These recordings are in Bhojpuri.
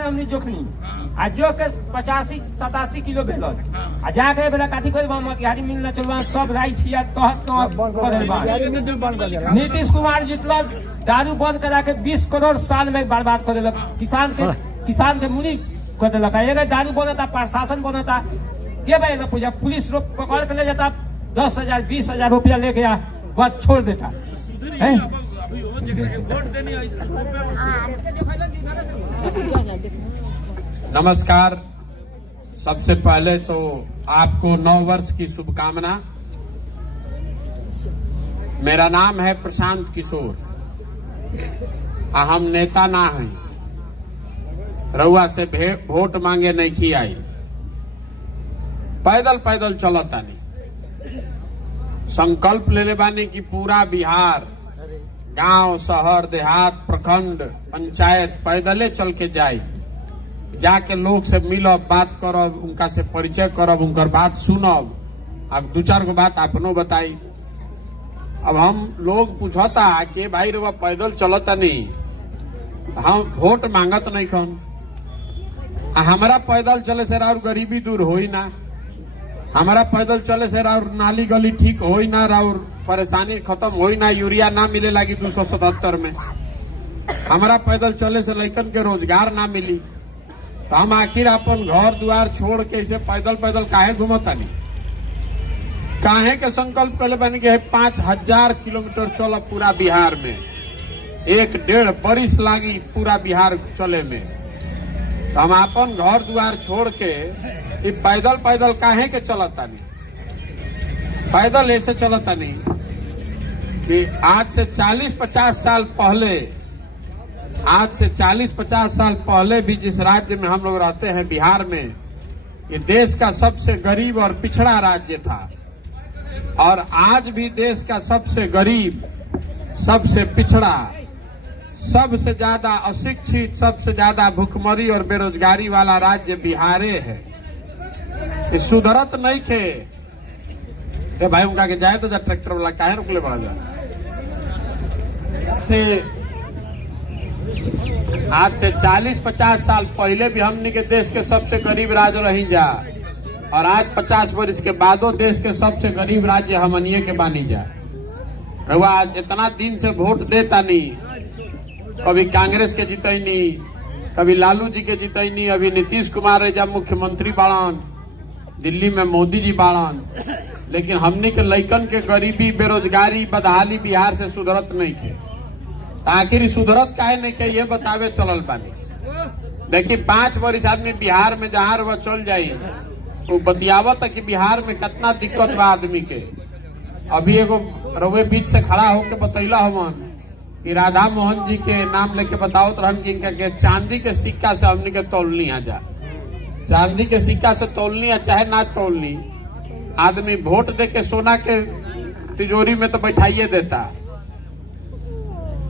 से हमने जोखनी आ जो के 85-87 किलो बेलन आ जाके बेला काठी कोई मोतिहारी मिलना चलवा सब राई छिया तहत नीतीश कुमार जितला दारू बंद करा के 20 करोड़ साल में बर्बाद कर देलक किसान के मुनी कर देलक। एगो दारू बनता प्रशासन बनता के भाई ना पूजा पुलिस लोग पकड़ के ले जाता 10,000 20,000 रुपया लेके आ बस छोड़ देता है। नमस्कार। सबसे पहले तो आपको 9 वर्ष की शुभकामना। मेरा नाम है प्रशांत किशोर। हम नेता ना हैं, रउआ से वोट मांगे नहीं की आई, पैदल पैदल चलता नहीं। संकल्प ले ले बानी कि पूरा बिहार गांव शहर देहात प्रखंड पंचायत पैदले चल के जाए, जाके लोग से मिलब बात करब उनका से परिचय करब उनकर बात सुनब। अब 2-4 गो बात अपनो बताई। अब हम लोग पूछता कि भाई रुआ पैदल चलता नहीं, हम वोट मांगत नहीं कौन। हमारा पैदल चले से और गरीबी दूर होई ना, हमारा पैदल चले से और नाली गली ठीक होई ना, और परेशानी खत्म होई ना, यूरिया ना मिले लगी 277 में। हमारा पैदल चले से लड़कन के रोजगार ना मिली, तो हम आखिर अपन घर द्वार छोड़ के इसे पैदल पैदल काहे घूमता नहीं। काहे के संकल्प कर बन के 5000 किलोमीटर चल पूरा बिहार में, 1-1.5 बरिस लागी पूरा बिहार चले में। तो हम अपन घर द्वार छोड़ के पैदल पैदल काहे के चलता नहीं। पैदल ऐसे चलता नहीं कि आज से 40-50 साल पहले, आज से 40-50 साल पहले भी जिस राज्य में हम लोग रहते हैं बिहार में, ये देश का सबसे गरीब और पिछड़ा राज्य था, और आज भी देश का सबसे गरीब सबसे पिछड़ा सबसे ज्यादा अशिक्षित सबसे ज्यादा भूखमरी और बेरोजगारी वाला राज्य बिहारे है। ये सुधरत नहीं थे। ए भाई उनका के जाए तो जा ट्रैक्टर वाला काहे रुकले बड़ा जा से आज से 40-50 साल पहले भी हमने के देश के सबसे गरीब राज्य रही जा, और आज 50 वर्ष के बादो देश के सबसे गरीब राज्य हमनिए के बानी जा। रउआ आज इतना दिन से वोट देता नहीं, कभी कांग्रेस के जितैनी, कभी लालू जी के जितैनी, अभी नीतीश कुमार जब मुख्यमंत्री बाड़न, दिल्ली में मोदी जी बाड़न, लेकिन हमने के लइकन के गरीबी बेरोजगारी बदहाली बिहार से सुधरत नहीं थे। आखिर सुधरत काहे नहीं के ये बतावे चलल बानी। देखिए 5 वर्ष आदमी बिहार में जहाँ वह चल जाये तो बतियावत कि बिहार में कितना दिक्कत बा आदमी के। अभी एगो रउए बीच से खड़ा होके बतैला हमन कि राधा मोहन जी के नाम लेके बतावत रहन कि इनका के चांदी के सिक्का से हमने के तोलनी आ जा, चांदी के सिक्का से तोलनी है चाहे ना तोलनी, आदमी वोट दे के सोना के तिजोरी में तो बैठाइए देता।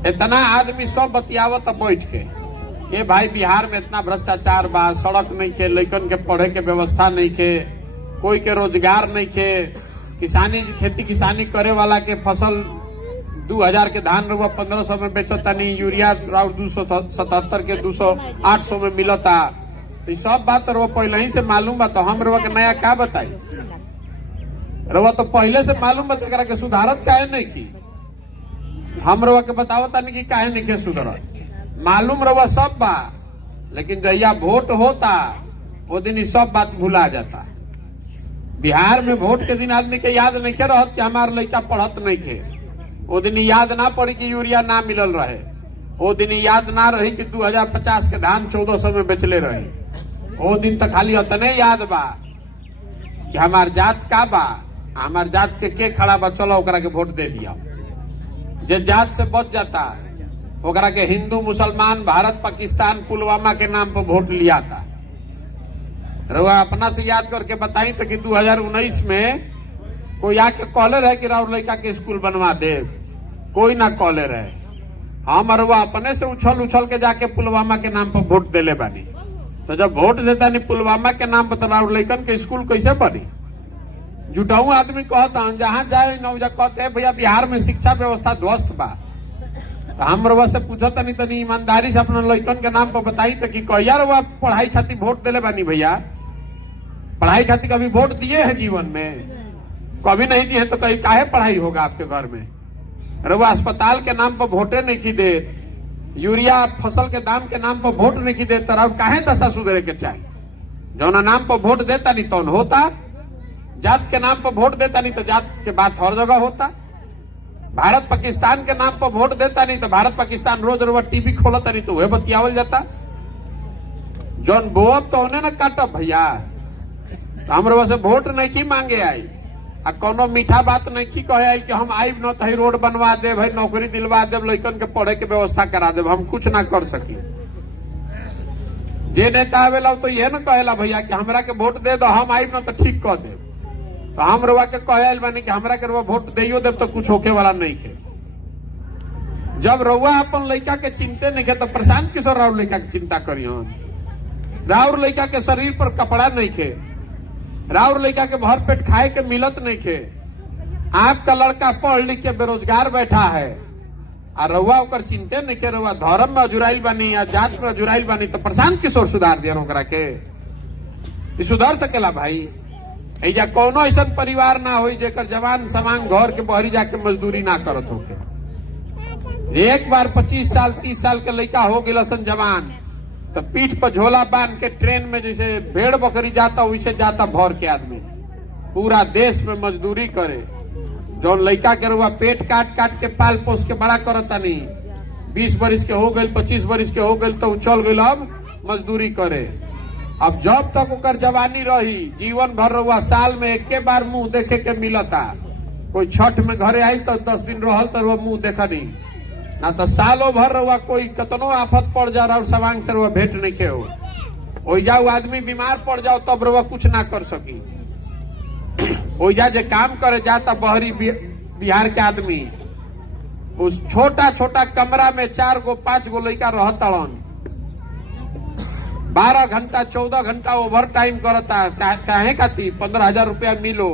इतना आदमी सब बतियावत बैठ के ये भाई बिहार में इतना भ्रष्टाचार बा, सड़क नहीं के, लइकन के पढ़े के व्यवस्था नहीं के, कोई के रोजगार नहीं के, किसानी खेती किसानी करे वाला के फसल 2000 के धान रुआ 1500 में बेचता नहीं, यूरिया 277 के 200-800 में मिलता। तो सब बात रुआ पहले ही से मालूम बा, तो हम रुआ के नया क्या बताई। रुआ तो पहले से मालूम बा, एकरा के सुधारत काहे नहीं की। हम रुआ के बतावता नहीं कि काहे नहीं के सुधारत, मालूम रवा सब बा, लेकिन जहिया वोट होता वो दिन सब बात भुला जाता। बिहार में वोट के दिन आदमी के याद नहीं के रहत कि हमार लड़का पढ़त नहीं थे, वो दिन याद ना पड़ी कि यूरिया ना मिलल रहे, वो दिन याद ना रही कि 2050 के धान 1400 में बेचले रहे, वो दिन तक खाली उतने याद बा कि हमार जात का बा, हमार जात के खड़ा बा, चलो ओकरा के वोट दे दिया। जे जात से बच जाता ओकरा के हिंदू मुसलमान भारत पाकिस्तान पुलवामा के नाम पर वोट लिया था। रउआ अपना से याद करके बताई तो कि 2019 में कोई आके कहले रहे कि राउर लड़का के स्कूल बनवा दे, कोई ना कहले रहे। हम रउआ अपने से उछल के जाके पुलवामा के नाम पर वोट देले बानी। तो जब वोट देता नहीं पुलवामा के नाम पर, तो राउर लड़कन के स्कूल कैसे बनी। जुटाऊ आदमी कहता जहां जाए न कहते भैया बिहार में शिक्षा व्यवस्था ध्वस्त बा, तो हम रउआ से पूछत तनी तनी ईमानदारी से अपना लड़कन के नाम पर बताई तो कि कहिया रउआ पढ़ाई खातिर वोट दिले बानी भैया? पढ़ाई खातिर कभी वोट दिए हैं जीवन में? कभी नहीं दिए तो कहीं काहे पढ़ाई होगा आपके घर में? रउआ अस्पताल के नाम पर वोटे नहीं की दे, यूरिया फसल के दाम के नाम पर वोट नहीं की दे, तरह काहे दशा सुधरे के चाहिए? जौना नाम पर वोट देता नहीं तो होता, जात के नाम पर वोट देता नहीं तो जात के बात हर जगह होता, भारत पाकिस्तान के नाम पर वोट देता नहीं तो भारत पाकिस्तान रोज रोज टीवी खोलता नहीं तो वह बतियावल जाता। जौन बोअब तो उन्हें न काटब भैया। तो हम से वोट नहीं की मांगे आई आ कोनो मीठा बात नहीं की कहे आई कि हम आईब न तो रोड बनवा दे भाई, नौकरी दिलवा दे, लड़कन के पढ़े के व्यवस्था करा दे, हम कुछ ना कर सकी। जे नेता आवेला तो यह न कहेला भैया कि हमरा के वोट दे दो, हम आईब न तो ठीक कह दे। तो हम रउआ के कहे बानी कि हमरा के रउआ वोट दियो देव तो कुछ होके वाला नहीं के। जब रउआ अपन लड़का के चिंते नहीं के तो प्रशांत किशोर राउर लड़का की चिंता करियो। राउर लड़का के शरीर पर कपड़ा नहीं के, राउर लड़का के भर पेट खाए के मिलत नहीं के, आपका लड़का पढ़ लिख के बेरोजगार बैठा है और रउआ ओकर चिंते नहीं के, रउआ धर्म में अजुराइल बानी या जात में अजुराइल बानी तो प्रशांत किशोर सुधार दिया ओकरा के? सुधर सकेला भाई? ऐजा कोनो ऐसा परिवार ना हो जेकर जवान समान घर के बहरी जाके मजदूरी ना करत होके। एक बार 25 साल 30 साल के लड़का हो गया सन जवान तो पीठ पर झोला बांध के ट्रेन में जैसे भेड़ बकरी जाता वैसे जाता भर के आदमी पूरा देश में मजदूरी करे। जो लड़का के रुआ पेट काट काट के पाल पोस के बड़ा करता नहीं, 20 बरिस के हो गए 25 बरिस के हो गए तो चल गए अब मजदूरी करे। अब जब तक ओकर जवानी रही जीवन भर रहुआ साल में एक बार मुंह देखे के मिलता। कोई छठ में घरे आई तो 10 दिन रहल तो रुआ मुंह देखा नहीं, ना तो सालों भर रहुआ कोई कतनो आफत पड़ जा रहा और सवांग से रुआ भेंट नहीं के हो। ओइजा आदमी बीमार पड़ जाओ तब रुआ कुछ ना कर सकी। ओइजा जे काम करे जाता बहरी बिहार के आदमी उस छोटा छोटा कमरा में 4 गो 5 गो लड़का रहतड़न, 12 घंटा 14 घंटा ओवर टाइम करता काहे खाती 15,000 रुपया मिलो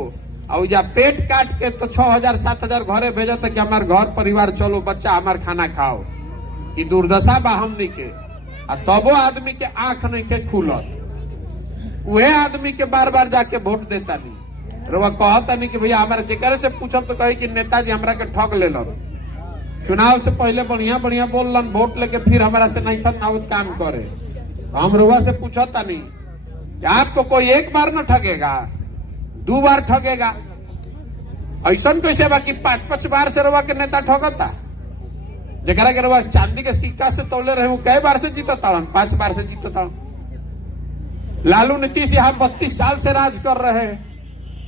और जा पेट काट के तो 6,000 7,000 घरे भेजता कि हमार घर परिवार चलो बच्चा हमार खाना खाओ। ये दुर्दशा बा हमनी के। तबो आदमी के आंख नहीं के खुलत, वह आदमी के बार बार जाके वोट देता नहीं। रउआ कहता नहीं कि भैया हमारे जेकरे से पूछब तो कही कि नेताजी हमरा के ठग ले चुनाव से पहले बढ़िया बढ़िया बोलन, वोट लेके फिर हमारा से नहीं था काम करे। हम रउआ से पूछता नहीं कि आपको कोई एक बार न ठगेगा, 2 बार ठगेगा? ऐसा कैसे बाकी 5-5 बार से रउआ के नेता ठगता? जरा के रउआ चांदी के सिक्का से तोले रहे वो कई बार से जीतता? 5 बार से जीतता। लालू नीतीश यहाँ 32 साल से राज कर रहे,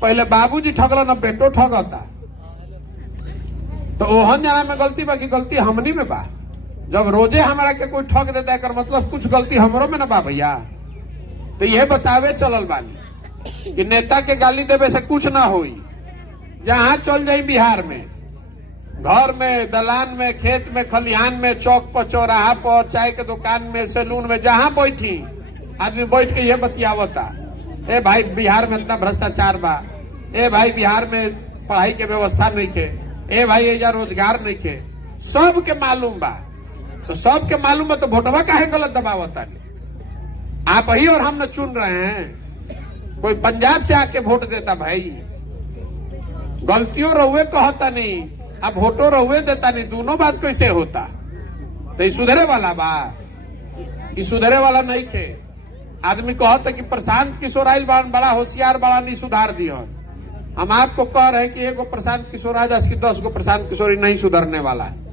पहले बाबूजी ठगल न बेटो ठगता। तो ओहन जना में गलती बा कि गलती हमनी में बा? जब रोजे हमारा के कोई ठग देता है मतलब कुछ गलती हमरो में न बा भैया। तो यह बतावे चलल बानी कि नेता के गाली देवे से कुछ ना होई। जहां चल जाई बिहार में, घर में, दलान में, खेत में, खलिहान में, चौक पर, चौराहा पर, चाय के दुकान में, सैलून में, जहां बैठी आदमी बैठ के यह बतियावता, ए भाई बिहार में इतना भ्रष्टाचार बा, ए भाई बिहार में पढ़ाई के व्यवस्था नहीं के, ए भाई एजा रोजगार नहीं के, सबके मालूम बा। तो सबके मालूम है तो वोटवा काहे गलत दबावता? आप ही और हम न चुन रहे हैं, कोई पंजाब से आके वोट देता भाई। गलतियों रहुए कहता नहीं, अब वोटो रहुए देता नहीं, दोनों बात कैसे होता? तो ये सुधरे वाला बा? ये सुधरे वाला नहीं थे। आदमी कहता कि प्रशांत किशोर आइल बड़ा होशियार बड़ा नहीं सुधार दियो। हम आपको कह रहे हैं कि एगो प्रशांत किशोर आ जाए, 10 गो प्रशांत किशोर नहीं सुधरने वाला है।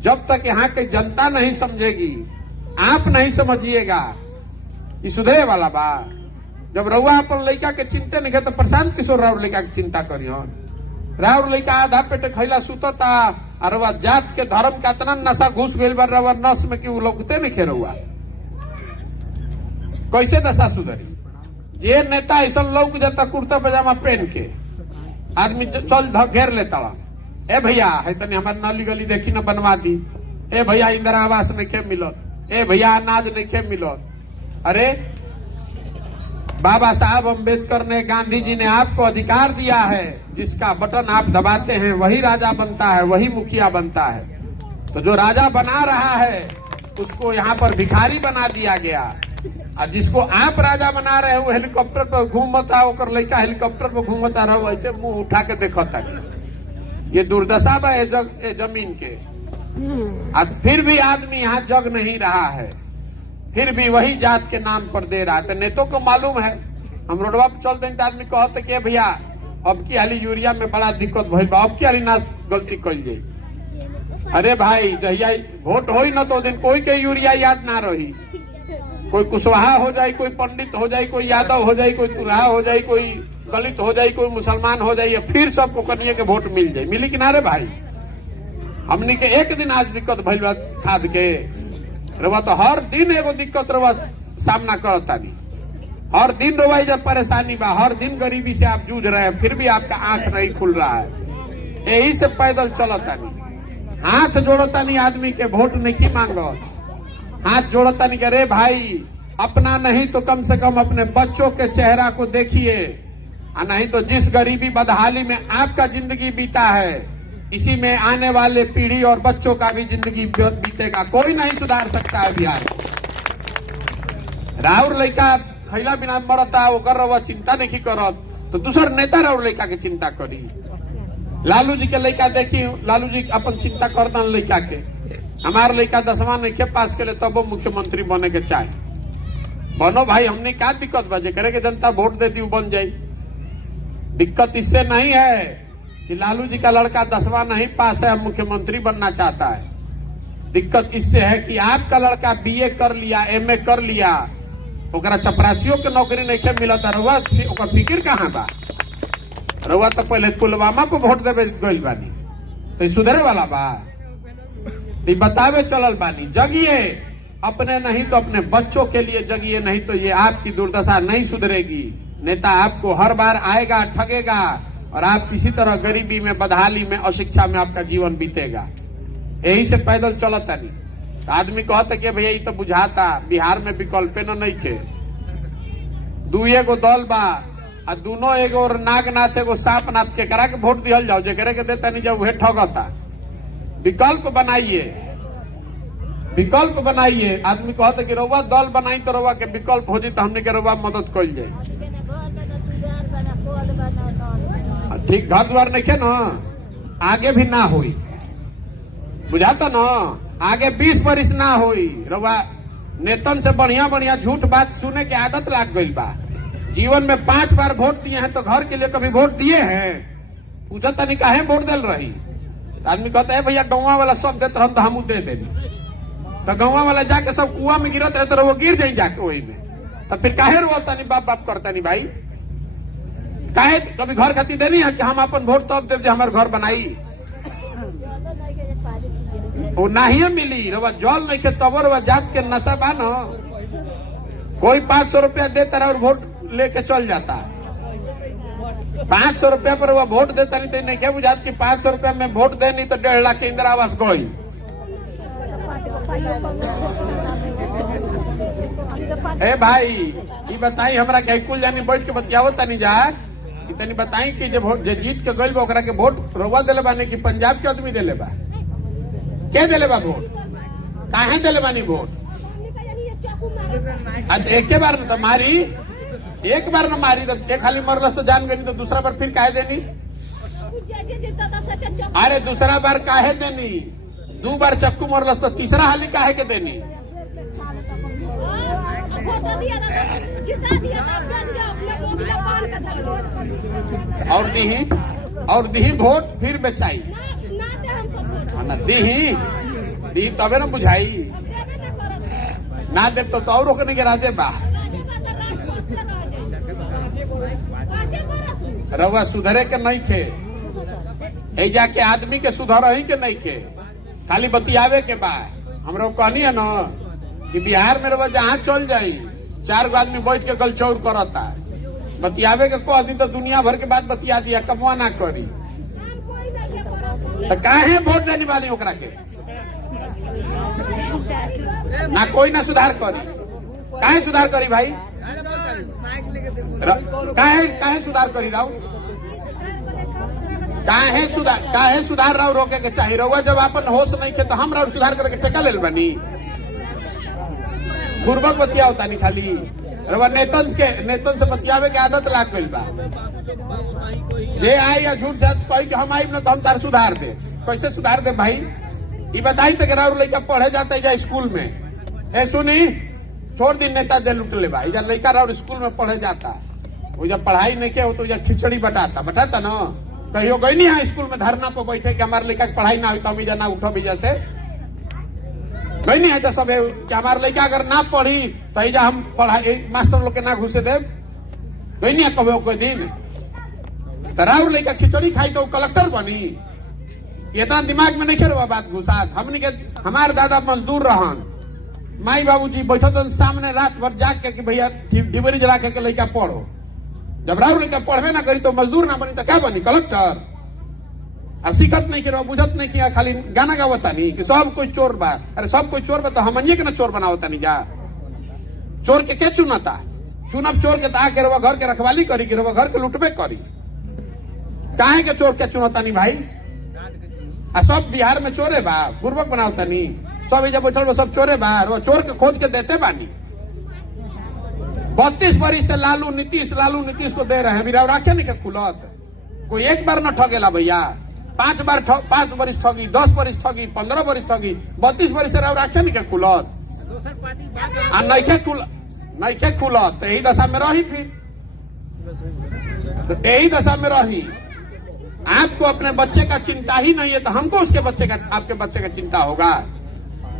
जब तक यहाँ की जनता नहीं समझेगी, आप नहीं समझिएगा, ये सुधरे वाला बा। जब रउआ अपन लड़का के चिंते नहीं तो प्रशांत किशोर राउर लड़का की चिंता करियो। राउर लड़का आधा पेट खैला सुतता और रउआ जात के धर्म का इतना नशा घुस गई बा रउआ नस में कि लौकते नहीं खे रउआ। कैसे दशा सुधरी? जे नेता ऐसा लौक जाता कुर्ता पजामा पहन के, आदमी चल घेर लेता, ए भैया है तनी हमारे नाली गली देखी न बनवा दी, ए भैया इंदिरा आवास नहीं खे मिलत, ए भैया अनाज नहीं खे मिलत। अरे बाबा साहब अम्बेडकर ने, गांधी जी ने आपको अधिकार दिया है, जिसका बटन आप दबाते हैं वही राजा बनता है, वही मुखिया बनता है। तो जो राजा बना रहा है उसको यहाँ पर भिखारी बना दिया गया, और जिसको आप राजा बना रहे हो हेलीकॉप्टर पर घूमता, ओकर लड़का हेलीकॉप्टर पर घूमता रहो, ऐसे मुंह उठा के देखता। ये दुर्दशा बा जमीन के। अब फिर भी आदमी यहाँ जग नहीं रहा है, फिर भी वही जात के नाम पर दे रहा है। तो नेतों को मालूम है, हम रोडवा पर चल दें तो आदमी कहते कि भैया अब की हाली यूरिया में बड़ा दिक्कत भइल बा, अब की हाली ना गलती कल जाई। अरे भाई जहिया वोट हो न तो दिन कोई के यूरिया याद ना रही, कोई कुशवाहा हो जाए, कोई पंडित हो जाए, कोई यादव हो जाए, कोई तुरहा हो जाए, कोई दलित हो जाए, कोई मुसलमान हो जाए, फिर सबको कनिए के वोट मिल जाए। मिली किनारे भाई, हमनी के एक दिन आज दिक्कत भइल बा खाद के, रवा तो हर दिन एगो दिक्कत रवा सामना करता नहीं, हर दिन रवाई जब परेशानी बा, हर दिन गरीबी से आप जूझ रहे हैं, फिर भी आपका आंख नहीं खुल रहा है। यही से पैदल चलता नहीं, हाथ जोड़ता नहीं आदमी के, वोट नहीं मांगो, हाथ जोड़ता नहीं। अरे भाई अपना नहीं तो कम से कम अपने बच्चों के चेहरा को देखिए, और नहीं तो जिस गरीबी बदहाली में आपका जिंदगी बीता है, इसी में आने वाले पीढ़ी और बच्चों का भी जिंदगी बीतेगा। कोई नहीं सुधार सकता है बिहार। राउर लड़का खैला बिना मरता, वो कर रहा चिंता नहीं करत, तो दूसर नेता राउर लड़का के चिंता करी। लालू जी के लड़का देखी, लालू जी अपन चिंता करता लड़का के, हमारे लड़का 10वां नहीं के पास के लिए तब वो मुख्यमंत्री बने के चाहे, बनो भाई। हमने क्या दिक्कत बजे करे कि जनता वोट दे दी बन जाये। दिक्कत इससे नहीं है कि लालू जी का लड़का 10वां नहीं पास है, मुख्यमंत्री बनना चाहता है। दिक्कत इससे है कि आपका लड़का बीए कर लिया, एमए कर लिया, ओकरा चपरासियों के नौकरी नहीं मिलता, रहुआ ओकर फिक्र कहाँ बा। रहुआ तो पहले पुलवामा को वोट देवे गइल बानी, तो सुधरे वाला बा, तो बतावे चलल बानी। जगिए, अपने नहीं तो अपने बच्चों के लिए जगिए, नहीं तो ये आपकी दुर्दशा नहीं सुधरेगी। नेता आपको हर बार आएगा, ठगेगा, और आप किसी तरह गरीबी में, बदहाली में, अशिक्षा में आपका जीवन बीतेगा। यही से पैदल चलता नहीं। तो आदमी कहता कि भैया ये तो बुझाता बिहार में विकल्प न नहीं थे, दुए गो दल बा, आ दोनों एगो नागनाथ एगो सांपनाथ के करा के वोट दिहल जाओ, जे करे के देता नहीं जाओ, वह ठगता। विकल्प बनाइए, विकल्प बनाइए। आदमी कहता कि रउआ दल बनाई तो रउआ के विकल्प हो जाए, तो हमने के रउआ मदद कल जाए। ठीक घर द्वार नहीं ना, आगे भी ना हुई, बुझाता ना, आगे 20 बरिस ना हुई। रउआ नेतन से बढ़िया बढ़िया झूठ बात सुने की आदत लाग गई बा। जीवन में 5 बार वोट दिए हैं, तो घर के लिए कभी वोट दिए हैं? पूछा तनी काहे वोट दिल रही। आदमी कहता है भैया गौवा वाला सब देते हम तो हम दे देनी, तो गौवा वाला जाके सब कुआं में गिरत रहे तो वो गिर जाए जाके वही में, तो फिर काहे रोता नहीं, बाप बाप करता नहीं भाई। काहे कभी घर खाती देनी है कि हम अपन वोट तब देव जो हमारे घर बनाई, वो नहीं मिली। रवा जल नहीं के तब रवा जात के नशा बा न, कोई 500 रुपया देता रहा और वोट लेके चल जाता। 500 रुपया पर वो वोट देता नहीं, तो नहीं क्या बुझात कि 500 रुपया में वोट देनी तो 1.5 लाख के इंदिरा आवास गई। ए भाई ये बताई हमरा के कुल जानी बैठ के बतियावो तनी जा, इतनी बताई कि जब जीत के गइल बा ओकरा के वोट रउआ देले बानी कि पंजाब के आदमी देले बा, के देले बा वोट, काहे देले बानी वोट? आज एक बार न तो मारी, एक बार न मारी तो एक खाली मरलस तो जान गई, तो दूसरा बार फिर काहे देनी? अरे दूसरा बार काहे देनी? 2 बार चक्कू मरलस तो तीसरा हाली काहे के देनी? और दीही वोट फिर बेचाई दी तबे न बुझाई, ना दे तो और रोकने के राजे बा। रउआ सुधरे के नहीं खे, जाके आदमी के सुधर ही के नहीं खे, खाली बतियावे के बा। हमरा कहनी है न कि बिहार में रउआ जहाँ चल जाई 4 गो आदमी बैठ के गलचौर करता, बतियावे के कह दी तो दुनिया भर के बात बतिया दिया, कमवा ना करी, तो काहे वोट देने वाली ओकरा के? ना कोई ना सुधार करी, काहे सुधार करी भाई? काहे सुधार करी राव? काहे सुधार राव रोके के चाहिए रहुआ जब अपन होश नहीं के तो हम राव सुधार करके ठेका ले बनी पूर्वक बतिया होता नहीं खाली रहुआ नेतन से बतियावे के आदत लाग गई बा जे आई या झूठ सच कही कि हम आई न तो हम तार सुधार दे कैसे सुधार दे भाई ये बताई तो राव लड़का पढ़े जाता है स्कूल में ए सुनी छोड़ दी नेता दे लुट ले भाई जब लड़का राव स्कूल में पढ़े जाता वो जब पढ़ाई नहीं किया तो खिचड़ी बटाता ना कहियो गई नहीं है स्कूल में धरना पर बैठे कि हमारे लड़का की पढ़ाई ना हुई तो हम ना उठो भैया से गई नहीं है तो सब कि हमारे लड़का अगर ना पढ़ी तो इजा हम पढ़ाई मास्टर लोग के ना घुसे दे गई नहीं है कभी कोई दिन तो राव लड़का खिचड़ी खाई तो कलेक्टर बनी इतना दिमाग में नहीं खेल बात घुसा हमने के हमारे दादा मजदूर रहन माई बाबूजी बैठो तो सामने रात भर जाग के भैया डिबरी जला के लड़का पढ़ो जब राव लड़का पढ़वे ना करी तो मजदूर ना बनी तो क्या बनी कलेक्टर और सीखत नहीं किया बुझत नहीं किया खाली गाना गावता नहीं कि सब कोई चोर बा अरे सब कोई चोर बा तो हम के ना चोर बनावता नहीं जा चोर के क्या चुनता चुनब चोर के आके रवा घर के रखवाली करी कि रवा घर के लुटबे करी काहे के चोर के चुनता नहीं भाई आ सब बिहार में चोरे बा पूर्वक बनावता नहीं सब जब बैठल सब चोरे बा चोर के खोज के देते बानी 32 बरिस से लालू नीतीश को दे रहे हैं अभी राखे नहीं के खुलत कोई एक बार न ठगेला भैया 5 बरिस ठगी 10 बरिस ठगी 15 बरिस ठगी 32 बरिस से राखे नहीं के खुलत आ नहीं के खुलत यही दशा में रही फिर यही दशा में रही आपको अपने बच्चे का चिंता ही नहीं है तो हमको उसके बच्चे का आपके बच्चे का चिंता होगा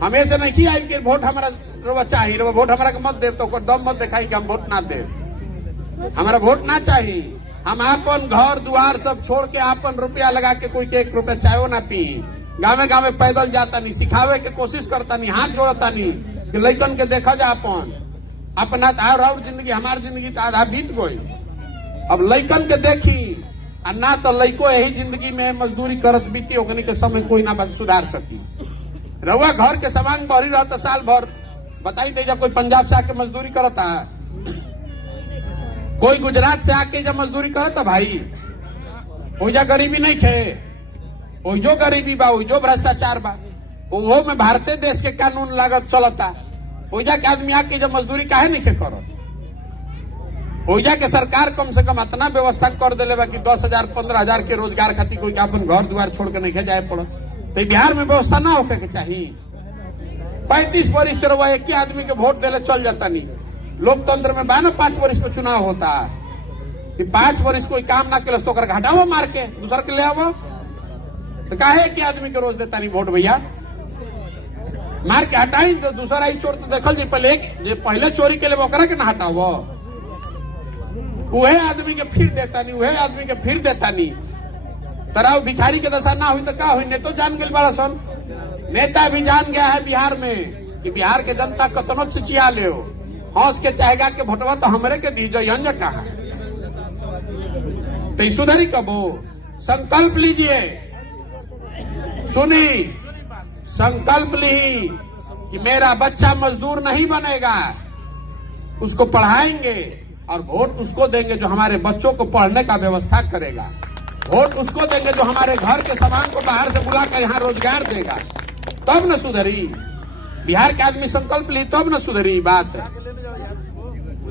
हमेशा नहीं किया कि वोट हमारा रवा चाहिए रवा वोट हमारा मत दे तो दम मत दिखाई कि हम वोट ना दे हमारा वोट ना चाहिए हम अपन घर द्वार सब छोड़ के अपन रुपया लगा के कोई 1 रुपया चायो ना पी गाँव पैदल जाता नहीं सिखावे के कोशिश करता नहीं हाथ जोड़ता नहीं कि लड़कन के देखा जा अपन अपना और जिंदगी हमारी जिंदगी तो आधा बीत गई अब लड़कन के देखी और ना तो लड़को यही जिंदगी में मजदूरी करत बीती ओकनी के समय कोई ना सुधार सकी रहुआ घर के सामान भरी रहता साल भर बताई दे कोई पंजाब से आके मजदूरी करता कोई गुजरात से आके जब मजदूरी करता भाई ओइजा गरीबी नहीं खे ओइजो गरीबी बा ओइजो भ्रष्टाचार बा ओहो में भारतीय देश के कानून लागत चलता ओइजा के आदमी आके जब मजदूरी काहे नहीं खे करत ओइजा के सरकार कम से कम इतना व्यवस्था कर दिले बा कि 10,000 15,000 के रोजगार खातिर कोई अपन घर द्वार छोड़ के नहीं जाए पड़त तो बिहार में व्यवस्था ना होके के चाहिए 35 बरिस से रवा एक ही आदमी के वोट देले चल जाता नहीं लोकतंत्र में 5 बरिस पे चुनाव होता कि 5 बरिस कोई काम ना के तो हटाओ मार के दूसर के ले आवो तो काहे कि आदमी के रोज देता नहीं वोट भैया मार के हटाई तो दूसरा आई चोर तो देखल जी पहले चोरी के लिए ओकरा के ना हटाओ वह आदमी के फिर देता नहीं वह आदमी के फिर देता नहीं तराव भिखारी के दशा ना हुई तो क्या हुई नेतो जान गए बड़ा सन नेता भी जान गया है बिहार में कि बिहार के जनता कतनो चिचिया ले हंस के चाहेगा के भोटवा तो हमरे के दी जो कहा तो सुधरी कबो संकल्प लीजिए सुनी संकल्प ली कि मेरा बच्चा मजदूर नहीं बनेगा उसको पढ़ाएंगे और वोट उसको देंगे जो हमारे बच्चों को पढ़ने का व्यवस्था करेगा वोट उसको देंगे जो हमारे घर के सामान को बाहर से बुलाकर यहाँ रोजगार देगा तब न सुधरी बिहार के आदमी संकल्प ली तब न सुधरी बात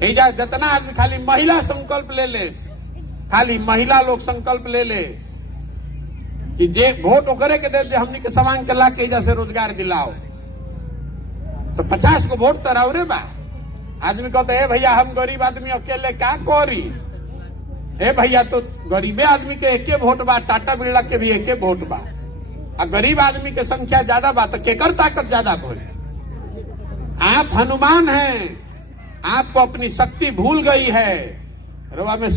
जितना आदमी खाली महिला संकल्प ले ले खाली महिला लोग संकल्प ले ले कि जे वोट ओकरे के दे हमनी के सामान के ला के एजा से रोजगार दिलाओ तो 50 को वोट तो राउरे बा आदमी कहते है भैया हम गरीब आदमी अकेले क्या करी ए भैया तो गरीबे आदमी के एके वोट बा टाटा बिरला के भी एके वोट बा आ गरीब आदमी के संख्या ज्यादा बा तो केकर ताकत ज्यादा बोले आप हनुमान हैं आपको अपनी शक्ति भूल गई है रवा में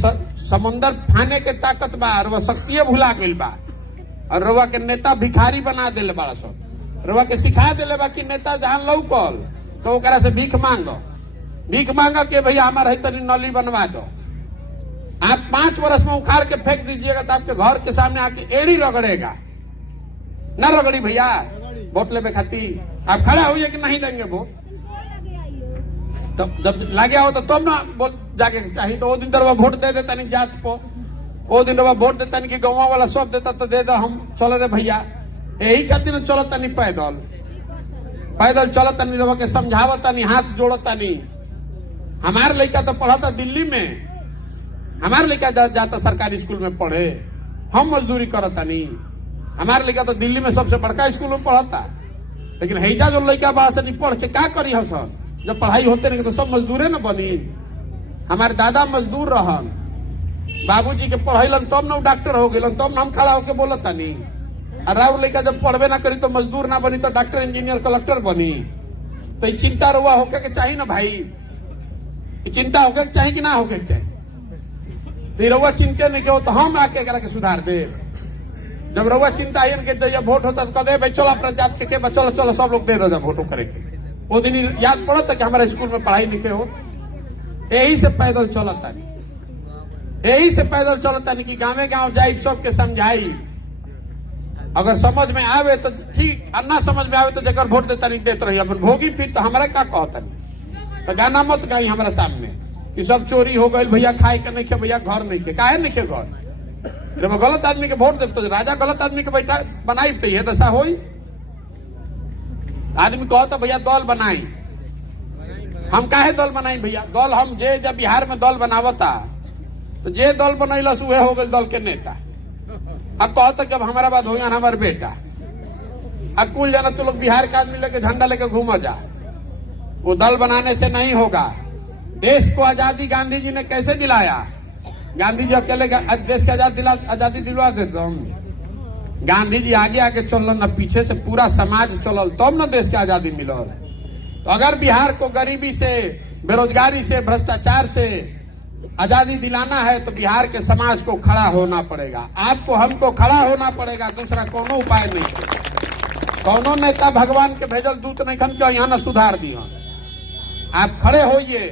समुन्दर फाने के ताकत बा रवा शक्ति भुला गई बा और रवा के नेता भिखारी बना दिले बड़ा सब रवा के सिखा दिले बा कि नेता जहां लौकल तो ओकरा से भीख मांगा के भैया हमारा तनी नली बनवा दो आप 5 वर्ष में उखाड़ के फेंक दीजिएगा तो आपके घर के सामने आके एड़ी रगड़ेगा न रगड़ी भैया वोट ले खाती आप खड़ा होइए कि नहीं देंगे वोट तो जब लागे हो तो तुम ना बोल जाके चाहिए तो वो दिन तरह वोट दे देता नहीं जात को वो दिन रवा वोट देता नहीं कि गाँव वाला सब देता तो दे दो, हम चल रहे भैया। यही खातिर चलता नहीं पैदल, पैदल चलता नहीं, रवा के समझावता नहीं, हाथ जोड़ता नहीं। हमारे लड़का तो पढ़ा था दिल्ली में, हमारे लड़का जाता सरकारी स्कूल में पढ़े, हम मजदूरी करता नहीं। हमारे लड़का तो दिल्ली में सबसे बड़का स्कूल में पढ़ता, लेकिन हैजा जो लड़का बाहर से नहीं पढ़ के क्या करी हम सब? जब पढ़ाई होते नहीं तो सब मजदूरे न बनी। हमारे दादा मजदूर रहन, बाबूजी के पढ़ैलन तब न डॉक्टर हो गए, तब न हम खड़ा होके बोलता नहीं। और राउर लड़का जब पढ़बे ना करी तो मजदूर ना बनी तो डॉक्टर, इंजीनियर, कलेक्टर बनी। तो ये चिंता रुआ होके के चाहिए ना भाई, ये चिंता होके के चाहिए कि ना होके के चाहिए? तो रउआ चिंता नहीं के तो हम आके एकरा के सुधार दे। जब रउआ चिंता है कि जब वोट होता तो कह दे चलो अपना जात के चलो चलो सब लोग दे दो जब वोटो करे के। वो दिन याद पड़ता कि हमारे स्कूल में पढ़ाई लिखे हो। यही से पैदल चलता नहीं, यही से पैदल चलता नहीं कि गाँव गाँव जाई सबके समझाई। अगर समझ में आवे तो ठीक, और ना समझ में आवे तो जगह वोट देता नहीं देते रही अपन भोगी। फिर तो हमारा क्या कहता नहीं, तो गाना मत गाई हमारा सामने कि सब चोरी हो गई भैया, खाए के नहीं खे भैया, घर नहीं खे, काहे नहीं खे घर? जब गलत आदमी के वोट देते तो राजा गलत आदमी के बैठा बनाई तो ये दशा होई। आदमी कहता भैया दल बनाई, हम काहे दल बनाई भैया? दल हम जे जब बिहार में दल बनावता तो जे दल बनैलस उहे हो गए दल के नेता। अब कहता कि अब हमारा बात हो हमारे बेटा, अब कुल जाना तो लोग बिहार के आदमी लेके झंडा लेके घूमा जा। वो दल बनाने से नहीं होगा। देश को आजादी गांधी जी ने कैसे दिलाया? गांधी जी अकेले देश का आजादी दिलवा देते हम? गांधी जी आगे आगे चलल न, पीछे से पूरा समाज चलल, तब न देश के आजादी मिलल। तो अगर बिहार को गरीबी से, बेरोजगारी से, भ्रष्टाचार से आजादी दिलाना है तो बिहार के समाज को खड़ा होना पड़ेगा। आपको हमको खड़ा होना पड़ेगा, दूसरा कोनो उपाय नहीं। कोनो नेता भगवान के भेजल दूत नहीं खन के यहाँ न सुधार दिया। आप खड़े होइए।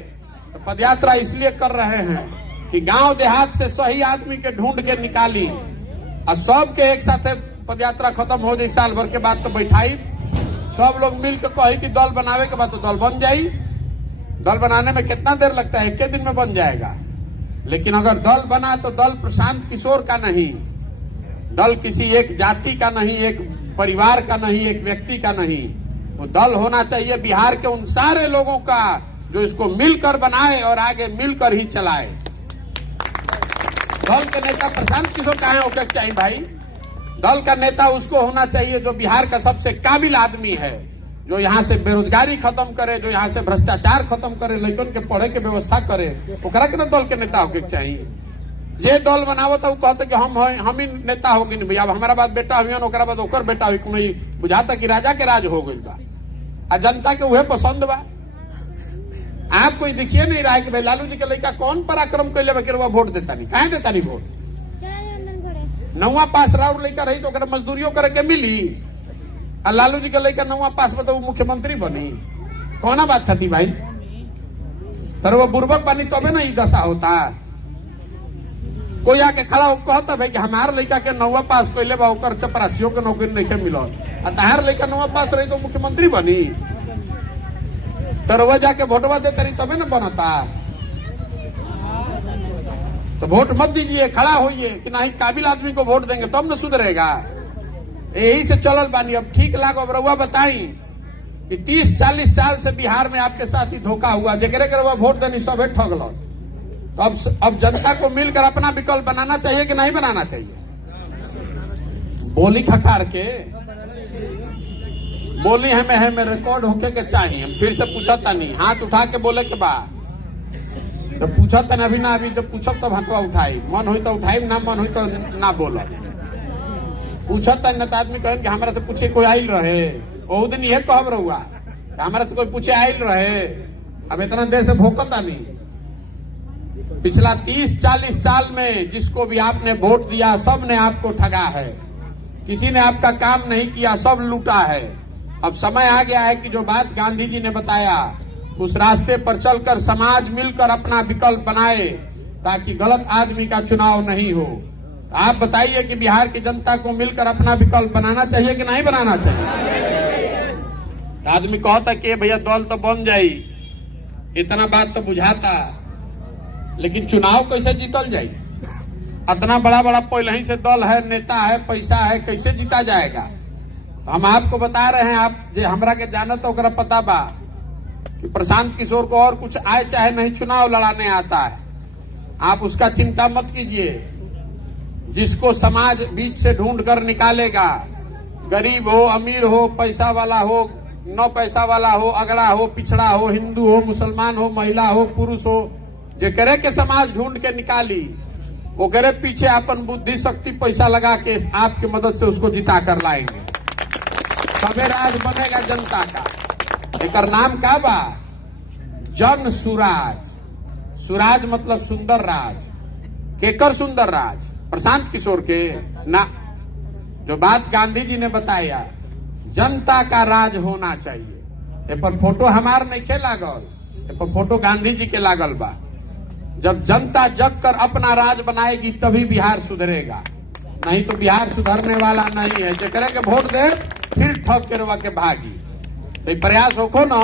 तो पदयात्रा इसलिए कर रहे हैं कि गांव देहात से सही आदमी के ढूंढ के निकाली और सबके एक साथ पदयात्रा खत्म हो जाए साल भर के बाद तो बैठाई, सब लोग मिल के कही कि दल बनावे के बाद तो दल बन जाई। दल बनाने में कितना देर लगता है? एक के दिन में बन जाएगा। लेकिन अगर दल बना तो दल प्रशांत किशोर का नहीं, दल किसी एक जाति का नहीं, एक परिवार का नहीं, एक व्यक्ति का नहीं। वो दल होना चाहिए बिहार के उन सारे लोगों का जो इसको मिलकर बनाए और आगे मिलकर ही चलाए। दल के नेता प्रशांत किशोर कहाँ होकर चाहिए भाई? दल का नेता उसको होना चाहिए जो बिहार का सबसे काबिल आदमी है, जो यहाँ से बेरोजगारी खत्म करे, जो यहाँ से भ्रष्टाचार खत्म करे, लड़कन के पढ़े के व्यवस्था करे। ओकरा के दल के नेता होके चाहिए। जे दल बनावता वो कहते कि हम ही नेता हो गए भैया, अब हमारा बात बेटा हुई, ओकरा बाद ओकर बेटा हुई, कोई बुझाता कि राजा के राज हो गई बा आ जनता के उहे पसंद बा। आप कोई दिखिए नहीं रहा है कि भाई लालू जी के लड़का कौन पराक्रम कैले बा वोट देता नहीं, कहे देता नहीं वोट? 9वां पास राउर लड़का रही तो ओकरा मजदूरियों करे के मिली, और लालू जी के लड़का 9वां पास में तो वो मुख्यमंत्री बनी। कौन बात खाती भाई? तर वो बुर्बक पानी तबे ना दशा होता। कोई आके खड़ा कहता भाई कि हमारे लड़का के 9वां पास कैले बा, ओकर चपरासियों के नौकरी नहीं मिलल, और तहार लड़का 9वां पास रही तो मुख्यमंत्री बनी। तरवा जाके वोटवा दे तरी तबे न बनता। तो वोट मत दीजिए, खड़ा होइए कि नहीं काबिल आदमी को वोट देंगे तब न सुधरेगा। यही से चलल बानी। अब ठीक लागो, अब रउआ बताई कि 30-40 साल से बिहार में आपके साथ ही धोखा हुआ, जेकरे के रउआ वोट देनी सबे ठगल। तो अब जनता को मिलकर अपना विकल्प बनाना चाहिए कि नहीं बनाना चाहिए? बोली खखार के बोली हमें रिकॉर्ड होके के चाहिए। हम फिर से पूछता नहीं, हाथ उठा के बोले के बाद जब पूछता नहीं, अभी ना अभी जब पूछब तब हाथवा उठाई, मन हुई तो उठाई, ना मन हुई तो ना बोला। पूछता नहीं तो आदमी कहें कि हमारा से पूछे कोई आयल रहे, वो दिन ये कहब रहुआ हमारा से कोई पूछे आयल रहे। अब इतना देर से भोकता नहीं। पिछला 30-40 साल में जिसको भी आपने वोट दिया सब ने आपको ठगा है, किसी ने आपका काम नहीं किया, सब लूटा है। अब समय आ गया है कि जो बात गांधी जी ने बताया उस रास्ते पर चलकर समाज मिलकर अपना विकल्प बनाए ताकि गलत आदमी का चुनाव नहीं हो। आप बताइए कि बिहार की जनता को मिलकर अपना विकल्प बनाना चाहिए कि नहीं बनाना चाहिए? आदमी कहता कि भैया दल तो बन जाई, इतना बात तो बुझाता, लेकिन चुनाव कैसे जीतल जाये? इतना बड़ा बड़ा पहले ही से दल है, नेता है, पैसा है, कैसे जीता जाएगा? हम आपको बता रहे हैं, आप जो हमरा के जानत ओकरा पता बा कि प्रशांत किशोर को और कुछ आए चाहे नहीं चुनाव लड़ाने आता है। आप उसका चिंता मत कीजिए। जिसको समाज बीच से ढूंढ कर निकालेगा, गरीब हो, अमीर हो, पैसा वाला हो, न पैसा वाला हो, अगड़ा हो, पिछड़ा हो, हिंदू हो, मुसलमान हो, महिला हो, पुरुष हो, जे करे के समाज ढूंढ के निकाली, वो करे पीछे अपन बुद्धि शक्ति पैसा लगा के आपकी मदद से उसको जिता कर लाएंगे। तबे राज बनेगा जनता का। एक नाम का बा जन सुराज। सुराज मतलब सुंदर राज। केकर सुंदर राज? प्रशांत किशोर के ना। जो बात गांधी जी ने बताया, जनता का राज होना चाहिए। ए पर फोटो हमार नहीं के लागल, ए पर फोटो गांधी जी के लागल बा। जब जनता जग कर अपना राज बनाएगी तभी बिहार सुधरेगा, नहीं तो बिहार सुधरने वाला नहीं है। जो करेंगे वोट दे फिर ठग के रवा के भागी। तो प्रयास होखो ना,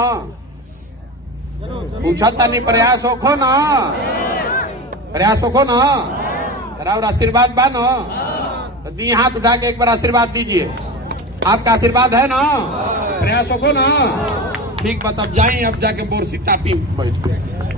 पूछा नहीं, प्रयास होखो ना, प्रयास होखो ना। और आशीर्वाद बा ना, तो दी हाथ उठा के एक बार आशीर्वाद दीजिए। आपका आशीर्वाद है ना, प्रयास होखो ना। ठीक, बता जाइए अब जाके बोर सिक्का पी बैठ।